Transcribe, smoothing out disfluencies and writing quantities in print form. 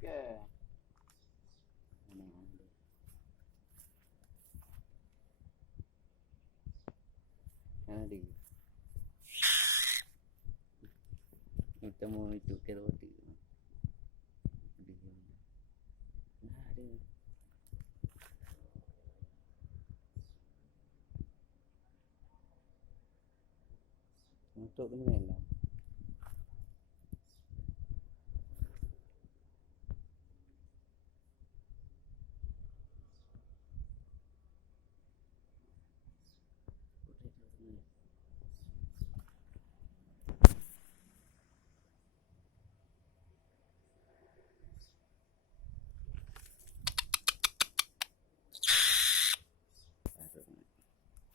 ke? Ada. Kita mau itu ke roti. Ada. Untuk ni lah.